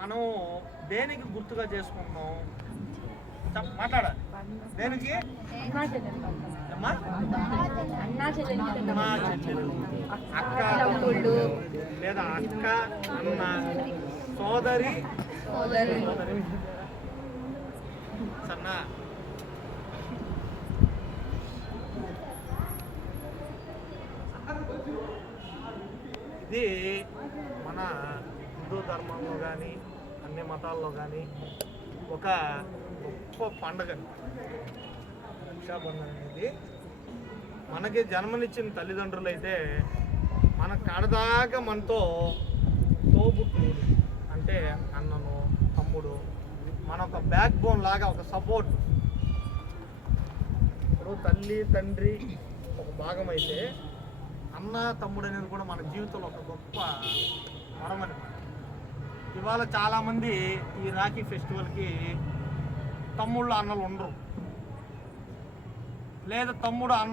మనం దేనికి గుర్తుగా చేసుకుంటున్నాం? మాట్లాడాలి. దేనికి? అమ్మా చెల్లెలు, అక్క తమ్ముళ్ళు, లేదా అక్క అన్న, సోదరి సన్నా. ఇది మన హిందూ ధర్మంలో కానీ అన్ని మతాల్లో కానీ ఒక గొప్ప పండుగ. రక్షాబంధన్ అనేది మనకి జన్మనిచ్చిన తల్లిదండ్రులు అయితే మన కడదాకా మనతో తోబుట్టుడు అంటే అన్నను తమ్ముడు మన ఒక బ్యాక్ బోన్ లాగా ఒక సపోర్ట్. ఇప్పుడు తల్లి తండ్రి ఒక భాగం అయితే అన్న తమ్ముడు అనేది కూడా మన జీవితంలో ఒక గొప్ప వరం అనమాట. ఇవాళ చాలామంది ఈ రాఖీ ఫెస్టివల్కి తమ్ముళ్ళు అన్నలు ఉండరు, లేదా తమ్ముడు అన్న